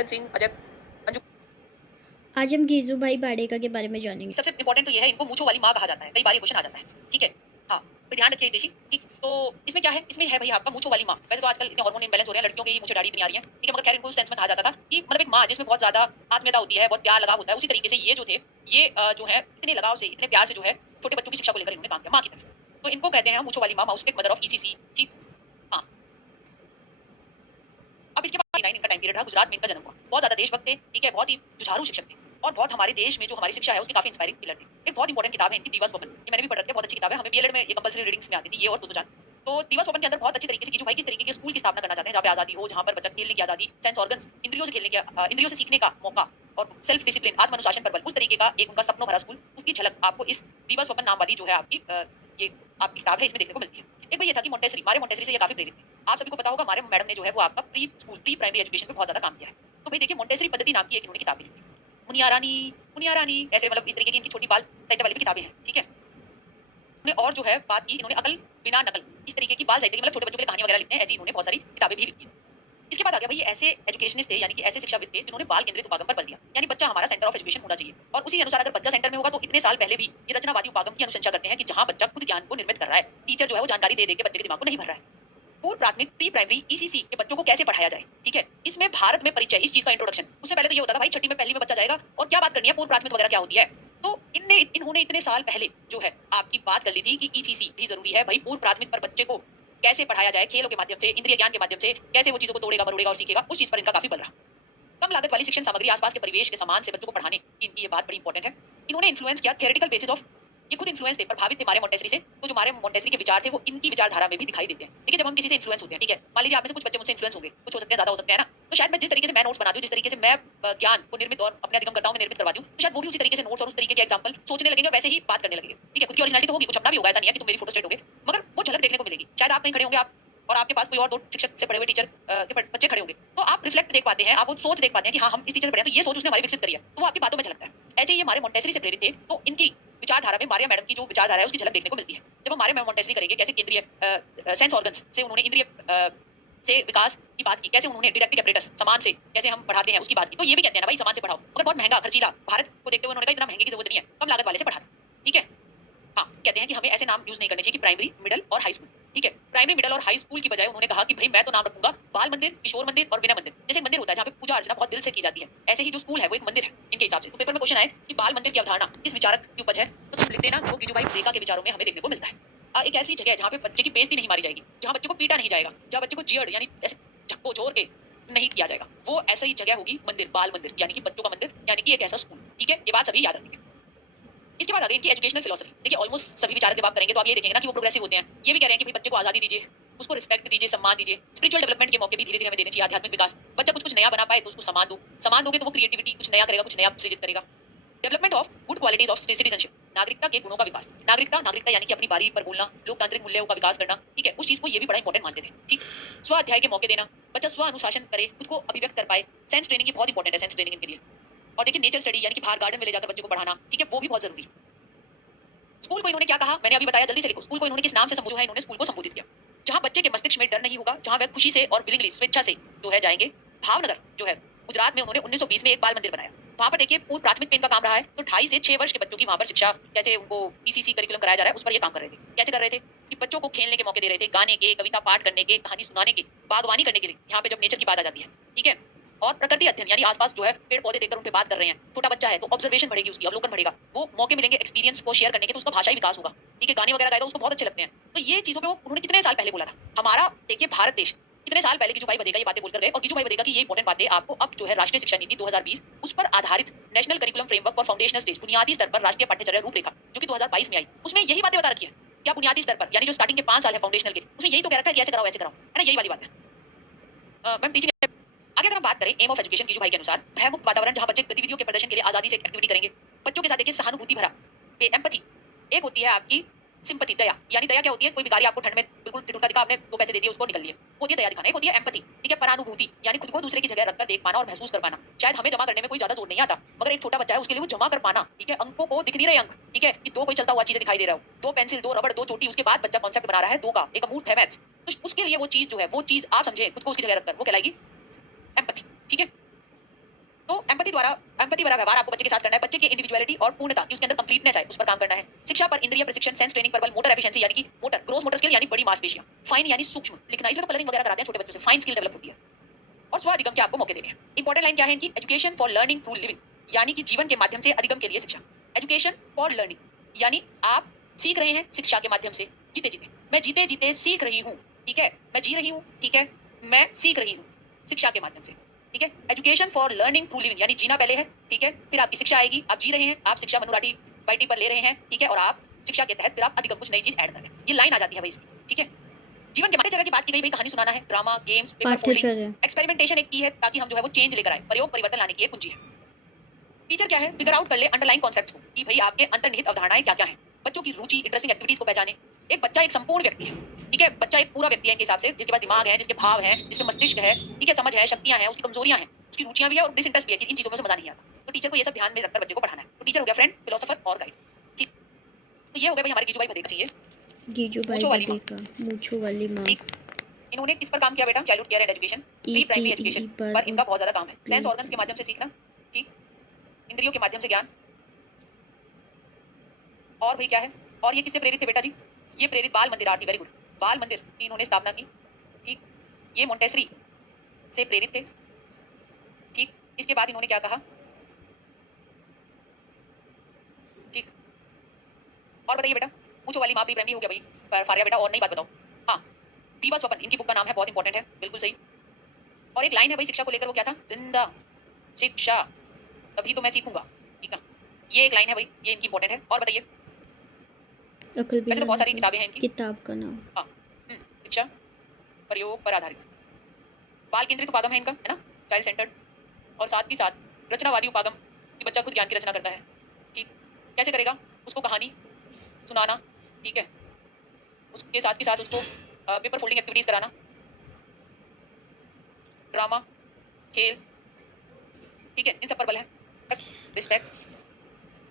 गुरबचन सिंह, अजय, अंजू। आज हम गिजू भाई बाड़ेका के बारे में जानेंगे। सबसे इंपॉर्टेंट तो ये है, इनको मूंछों वाली माँ कहा जाता है। कई बार ये क्वेश्चन आ जाता है, ठीक है। हाँ, तो ध्यान रखिए हितेशी, ठीक। तो इसमें क्या है, इसमें है भाई आपका मूंछों वाली माँ। वैसे तो आजकल इतने हार्मोन इम्बैलेंस हो रहे हैं, लड़कियों की मूंछें दाढ़ी इतनी आ रही है, ठीक है। मगर खैर इनको उस सेंस में कहा जाता था कि मतलब एक माँ जिसमें बहुत ज्यादा आत्मीयता होती है, बहुत प्यार लगाव होता है। उसी तरीके से ये जो थे, ये जो है इतने लगाव से, इतने प्यार से जो है छोटे बच्चों की शिक्षा को लेकर इन्होंने काम किया माँ की तरह। तो इनको कहते हैं मूंछों वाली माँ, माउस मदर ऑफ ईसीसी, ठीक। हाँ, अब इसके बाद 9 इनका टाइम पीरियड रहा, गुजरात में इनका जन्म हुआ। बहुत ज्यादा देशभक्त थे, ठीक है, बहुत ही जुझारू शिक्षक थे और बहुत हमारे देश में जो हमारी शिक्षा है उसकी काफी इंस्पायरिंग पिलर थी। एक बहुत इंपॉर्टेंट किताब है इनकी दीवा स्वप्न, ये मैंने भी पढ़ रखी है, बहुत अच्छी किताब है। हमें बीएलएड में ये कंपलसरी रीडिंग्स में आती थी ये और तो जान। तो दीवा स्वप्न के अंदर बहुत अच्छी तरीके से गिजू भाई किस तरीके के स्कूल की स्थापना करना चाहते हैं जहाँ पे आजादी हो, जहाँ पर बच्चा खेलने की आजादी, सेंस ऑर्गन्स, इंद्रियों से खेलने की इंद्रियों से सीखने का मौका और सेल्फ डिसिप्लिन, आत्म अनुशासन पर बल, उस तरीके का एक उनका सपनों भरा स्कूल, उसकी झलक आपको इस दीवा स्वप्न नाम वाली जो है आपकी ये आपकी किताब है इसमें देखने को मिलती है। एक भाई ये था कि मोंटेसरी, मारे मोंटेसरी से ये काफी प्रेरित थे। आप सभी को पता होगा मारे मैडम ने जो है वो आपका pre school, pre primary education पे बहुत ज्यादा काम किया है। तो भाई देखिए मोंटेसरी पद्धति नाम की एक इन्होंने किताब भी लिखी। मुनिया रानी ऐसे मतलब इस तरीके की इनकी छोटी बाल साहित्य वाली भी किताबें हैं, ठीक है। उन्होंने और जो है बात की, इन्होंने अकल बिना नकल, इस तरीके की बाल साहित्य की मतलब छोटे बच्चों के लिए कहानी वगैरह लिखते हैं, ऐसी इन्होंने बहुत सारी किताबें भी लिखी हैं। इसके बाद आ गया भाई ये ऐसे एजुकेशनिस्ट थे, यानी कि ऐसे शिक्षाविद थे जिन्होंने बाल केंद्रित उपागम पर बल दिया, यानी बच्चा हमारा सेंटर ऑफ एजुकेशन होना चाहिए। और उसी अनुसार अगर बच्चा सेंटर में होगा तो इतने साल पहले भी ये रचनावादी उपागम की अनुशंसा करते हैं कि जहां बच्चा खुद ज्ञान को निर्मित कर रहा है, टीचर जो है वो जानकारी दे के बच्चे के दिमाग को नहीं भर रहा है। पूर्व प्राथमिक, प्री प्राइमरी, ईसीसी के बच्चों को कैसे पढ़ाया जाए, ठीक है। इसमें भारत में परिचय, इस चीज का इंट्रोडक्शन। उससे पहले तो ये होता था भाई छठी में पहली में बच्चा जाएगा और क्या बात करनी है, पूर्व प्राथमिक वगैरह क्या होती है। तो इन्होंने इतने साल पहले जो है आपकी बात कर ली थी कि ईसीसी भी जरूरी है भाई, पूर्व प्राथमिक पर बच्चे को कैसे पढ़ाया जाए, खेलों के माध्यम से, इंद्रिय ज्ञान के माध्यम से, कैसे वो चीजों को तोड़ेगा मरोड़ेगा और सीखेगा, उस चीज पर इनका काफी बल रहा। कम लागत वाली शिक्षण सामग्री, आसपास के परिवेश के समान से बच्चों को पढ़ाने की इनकी ये बात बड़ी इंपॉर्टेंट है। इन्होंने इन्फ्लुएंस किया थ्योरेटिकल बेसिस ऑफ, ये खुद इन्फ्लुएंस थे, प्रभावित थे मारे मोंटेसरी से। तो जो मारे मोंटेसरी के विचार थे वो इनकी विचारधारा में भी दिखाई देते हैं। देखिए जब हम किसी से इन्फ्लुएंस होते हैं, ठीक है, मान लीजिए आप में से कुछ बच्चे मुझसे इन्फ्लुएंस होंगे, कुछ हो सकते हैं ज्यादा हो सकते हैं ना। तो शायद मैं जिस तरीके से मैं नोट्स बनाती हूँ, जिस तरीके से मैं ज्ञान को निर्मित और अपने अधिगम करता हूँ, मैं निर्मित करवाती हूँ, तो शायद वो भी उसी तरीके से नोट्स और उस तरीके के एग्जाम्पल सोचने लगेंगे, वैसे ही बात करने लगेंगे, ठीक है। खुद की ओरिजिनलिटी तो होगी, कुछ अपना भी होगा, ऐसा नहीं है कि तुम मेरी फोटो स्टेट होगे, मगर वो झलक देखने को मिलेगी। शायद आप कहीं खड़े होंगे, आप और आपके पास कोई और दो शिक्षक से पढ़े हुए टीचर के बच्चे खड़े होंगे, तो आप रिफ्लेक्ट देख पाते हैं, आप वो सोच देख पाते हैं कि हाँ हम इस टीचर से पढ़े हैं, तो ये सोच उसने हमारी विकसित करी है, तो वो आपकी बातों में झलकता है। ऐसे ही ये हमारे मोंटेसरी से प्रेरित थे, तो इनकी विचारधारा में मारिया मैडम की जो विचारधारा है उसकी झलक देखने को मिलती है। जब हम मारिया मैडम मोंटेसरी करेंगे, कैसे केंद्रीय सेंस ऑर्गन्स से उन्होंने इंद्रिय से विकास की बात की, कैसे उन्होंने डिडक्टिव एपरेटस सामान से कैसे हम पढ़ाते हैं उसकी बात की। तो ये भी कहते हैं ना भाई सामान से पढ़ाओ, मगर बहुत महंगा खर्चीला, भारत को देखते हुए उन्होंने कहा इतना महंगे की जरूरत नहीं है, कम लागत वाले से पढ़ा, ठीक है। हाँ, कहते हैं कि हमें ऐसे नाम यूज नहीं करने चाहिए कि प्राइमरी, मिडिल और हाई स्कूल, ठीक है। प्राइमरी, मिडिल और हाई स्कूल की बजाय उन्होंने कहा कि भाई मैं तो नाम रखूंगा बाल मंदिर, किशोर मंदिर और विनय मंदिर। जैसे मंदिर होता है जहाँ पे पूजा अर्चना बहुत दिल से की जाती है, ऐसे ही जो स्कूल है वो एक मंदिर है इनके हिसाब से। तो पेपर में क्वेश्चन आए कि बाल मंदिर की अवधारणा किस विचारक की उपज है, तो तुम लिख देना वो गिजुभाई बड़ेका के विचारों में हमें देखने को मिलता है। एक ऐसी जगह है जहाँ पे बच्चे की बेइज्जती नहीं मारी जाएगी, जहाँ बच्चे को पीटा नहीं जाएगा, जहाँ बच्चे को जियड़ यानी ऐसे झक्को छोड़ के नहीं किया जाएगा, वो ऐसा ही जगह होगी मंदिर, बाल मंदिर यानी कि बच्चों का मंदिर, यानी कि एक ऐसा स्कूल, ठीक है। ये बात सभी याद रखेंगे। इसके बाद आ गई इनकी एजुकेशनल फिलोसफी। देखिए ऑलमोस्ट सभी विचारक जब आप करेंगे तो आप ये देखेंगे ना कि वो प्रोग्रेसिव होते हैं। ये भी कह रहे हैं कि भाई बच्चे को आजादी दीजिए, उसको रिस्पेक्ट दीजिए, सम्मान दीजिए, स्पिरिचुअल डेवलपमेंट के मौके भी धीरे धीरे हमें देने चाहिए, आध्यात्मिक विकास, बच्चा कुछ कुछ नया बना पाए तो उसको सम्मान दो, सम्मान दोगे तो वो क्रिएटिविटी कुछ नया करेगा, कुछ नया सृजित करेगा। Development of good qualities of citizenship, नागरिकता के गुणों का विकास, नागरिकता यानी कि अपनी बारी पर बोलना, लोकतांत्रिक मूल्यों का विकास करना, ठीक है। उस चीज को ये भी बड़ा इंपॉर्टेंट मानते थे, ठीक। स्व अध्याय के मौके देना, बच्चा स्व अनुशासन करे, खुद को अभिव्यक्त कर पाए, सेंस ट्रेनिंग की बहुत इंपॉर्टेंट है, सेंस ट्रेनिंग इनके लिए। और देखिए नेचर स्टडी यानी कि बाहर गार्डन में ले जाकर बच्चे को पढ़ाना, ठीक है, वो भी बहुत जरूरी है। स्कूल को इन्होंने क्या कहा, मैंने अभी बताया, जल्दी से लिखो। स्कूल को इन्होंने किस नाम से संबोधित है, इन्होंने स्कूल को संबोधित किया जहां बच्चे के मस्तिष्क में डर नहीं होगा, जहां वह खुशी से और विलिंगली, स्वेच्छा से जो है जाएंगे। भावनगर जो है गुजरात में उन्होंने 1920 में एक बाल मंदिर बनाया। वहां पर देखिए पूर्व प्राथमिक में इनका काम रहा है, तो 2.5 से 6 वर्ष के बच्चों की वहां पर शिक्षा कैसे उनको ईसीसी करिकुलम कराया जा रहा है उस पर ये काम कर रहे थे। कैसे कर रहे थे कि बच्चों को खेलने के मौके दे रहे थे, गाने के, कविता पाठ करने के, कहानी सुनाने के, बागवानी करने के लिए, यहाँ पे जब नेचर की बात आ जाती है, ठीक है। और प्रकृति अध्ययन यानी आसपास जो है पेड़ पौधे देखकर उन पे बात कर रहे हैं, छोटा बच्चा है तो ऑब्जर्वेशन बढ़ेगी, उसकी अवलोकन बढ़ेगा, वो मौके मिलेंगे एक्सपीरियंस को शेयर करने के, तो उसका भाषाई विकास होगा, ठीक है। गाने वगैरह गाएगा, उसको बहुत अच्छे लगते हैं। तो ये चीजों पे वो उन्होंने कितने साल पहले बोला था। हमारा देखिए भारत देश कितने साल पहले गिजुभाई बधेगा ये बातें बोलकर गए, और गिजुभाई बधेगा की ये इंपॉर्टेंट बातें आपको अब जो है राष्ट्रीय शिक्षा नीति 2020 उस पर आधारित national curriculum framework for foundational stage, बुनियादी स्तर पर राष्ट्रीय पाठ्यचर्या रूपरेखा, जो कि 2022 में आई, उसमें यही बातें बता रखी है। क्या बुनियादी स्तर पर यानी जो स्टार्टिंग के 5 साल है फाउंडेशनल के, उसमें यही तो कह रखा है कि ऐसे कराओ, ऐसे कराओ, है ना, यही वाली बात है। मैम टीचिंग आगे अगर हम बात करें एम ऑफ एजुकेशन गिजू भाई के अनुसार, भयमुक्त वातावरण जहां बच्चे गतिविधियों के प्रदर्शन के लिए आजादी से एक्टिविटी करेंगे, बच्चों के साथ देखिए सहानुभूति भरा, एम्पैथी। एक होती है आपकी सिंपैथी, दया, यानी दया क्या होती है, कोई भिखारी आपको ठंड में बिल्कुल टिटुरता दिखा, आपने 2 पैसे दे दिए उसको निकल लिए, वो होती है दया दिखाना। एक होती है एम्पैथी, ठीक है, परानुभूति, यानी खुद को दूसरे की जगह रखकर देख पाना और महसूस कर पाना। शायद हमें जमा करने में कोई ज्यादा जोर नहीं आता, मगर एक छोटा बच्चा है उसके लिए वो जमा कर पाना, ठीक है, अंकों को दिख नहीं रहे अंक, ठीक है, कि 2 कोई चलता हुआ चीजें दिखाई दे रहा हो, 2 पेंसिल, 2 रबड़, 2 चोटी, उसके बाद बच्चा कॉन्सेप्ट बना रहा है 2 का, एक अमूर्त है मैथ्स, तो उसके लिए वो चीज जो है, वो चीज आप समझे खुद को उसकी जगह रखकर, वो कहलाएगी एम्पैथी, ठीक है। एम्पैथी भरा व्यवहार आपको बच्चे के साथ करना है, बच्चे की इंडिविजुअलिटी और पूर्णता की उसके अंदर कंप्लीटनेस है, उस पर काम करना है। शिक्षा पर इंद्रिय प्रशिक्षण, सेंस ट्रेनिंग पर बल, मोटर एफिशिएंसी यानी कि मोटर ग्रोस मोटर स्किल यानी बड़ी मांसपेशियां, फाइन यानी सूक्ष्म लिखना, इसमें तो कलरिंग वगैरह कराते हैं छोटे बच्चों से, फाइन स्किल डेवलप होती है। और स्व अधिगम के आपको मौके देने हैं। इंपॉर्टेंट लाइन क्या है इनकी, education for learning through living, यानी कि जीवन के माध्यम से अधिगम के लिए शिक्षा। एजुकेशन फॉर लर्निंग यानी आप सीख रहे हैं शिक्षा के माध्यम से, जीते जीते। मैं जीते जीते सीख रही हूँ, ठीक है, मैं जी रही हूँ, ठीक है, मैं सीख रही हूँ शिक्षा के माध्यम से, ठीक है। Education for learning through living यानी जीना पहले है, ठीक है, फिर आपकी शिक्षा आएगी, आप जी रहे हैं, आप शिक्षा मनुराठी बाईटी पर ले रहे हैं, ठीक है, और आप शिक्षा के तहत फिर आप अधिगम कुछ नई चीज ऐड कर रहे हैं। ये लाइन आ जाती है भाई इसकी, ठीक है। जीवन के माध्यम जगह की बात की गई भाई, कहानी सुनाना है, ड्रामा, गेम्स, पेपर फोल्डिंग, पाठ्यचर्या। एक्सपेरिमेंटेशन एक की है ताकि हम जो है वो चेंज लेकर आए, प्रयोग परिवर्तन लाने की एक कुंजी है। टीचर क्या है, फिगर आउट कर ले अंडरलाइन कॉन्सेप्ट्स को कि भाई आपके अंतर्निहित अवधारणाएं क्या क्या हैं। बच्चों की रुचि, इंटरेस्टिंग एक्टिविटीज को पहचाने। एक बच्चा एक संपूर्ण व्यक्ति है, ठीक है, बच्चा एक पूरा व्यक्ति है इनके हिसाब से, जिसके पास दिमाग है, जिसके भाव हैं, जिसके मस्तिष्क है, ठीक है, समझ है, शक्तियां हैं, उसकी कमजोरियां हैं, उसकी रुचियां भी है और डिसइंटरेस्ट भी है कि इन चीजों में उसे मजा नहीं आता। तो टीचर को ये सब ध्यान में रखकर बच्चे को पढ़ाना है। तो टीचर हो गया फ्रेंड, फिलोसोफर और गाइड, ठीक। तो ये हो गया भाई हमारे गीजू भाई भदे का चाहिए। गीजू भाई मूंछों वाली बदे का मूंछों वाली माँ। ठीक। इन्होंने किस पर काम किया बेटा, childhood care and education, pre primary education पर इनका बहुत ज्यादा काम है। सेंस ऑर्गन्स के माध्यम से सीखना, ठीक, इंद्रियों के माध्यम से ज्ञान। और भाई क्या है, और ये किससे प्रेरित थे बेटा जी, ये प्रेरित बाल मंदिर आरती, वेरी गुड, बाल मंदिर की इन्होंने स्थापना की, ठीक। ये मोंटेसरी से प्रेरित थे, ठीक। इसके बाद इन्होंने क्या कहा, ठीक। और बताइए बेटा, पूछो वाली माँ प्री प्राइमरी हो गया भाई, फारिया बेटा और नई बात बताओ। हाँ, दीवा स्वपन इनकी बुक का नाम है, बहुत इंपॉर्टेंट है, बिल्कुल सही। और एक लाइन है भाई शिक्षा को लेकर, वो क्या था, जिंदा शिक्षा तभी तो मैं सीखूंगा, ठीक है, ये एक लाइन है भाई, ये इनकी इंपॉर्टेंट है। और बताइए, अकल वैसे तो बहुत सारी किताबें हैं इनकी। किताब का नाम। हाँ, शिक्षा प्रयोग पर आधारित, बाल केंद्रित उपागम है इनका, है ना, चाइल्ड सेंटर्ड। और साथ ही साथ रचनावादी उपागम कि बच्चा खुद ज्ञान की रचना करता है, ठीक। कैसे करेगा, उसको कहानी सुनाना, ठीक है, उसके साथ ही साथ उसको पेपर फोल्डिंग एक्टिविटीज कराना, ड्रामा, खेल, ठीक है, इन सब पर बल है। रिस्पेक्ट,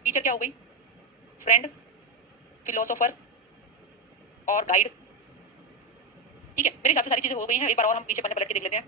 टीचर क्या हो गई, फ्रेंड, फिलोसोफर और गाइड, ठीक है। मेरे हिसाब से सारी चीजें हो गई हैं। एक बार और हम पीछे पन्ने पलट के देख लेते हैं।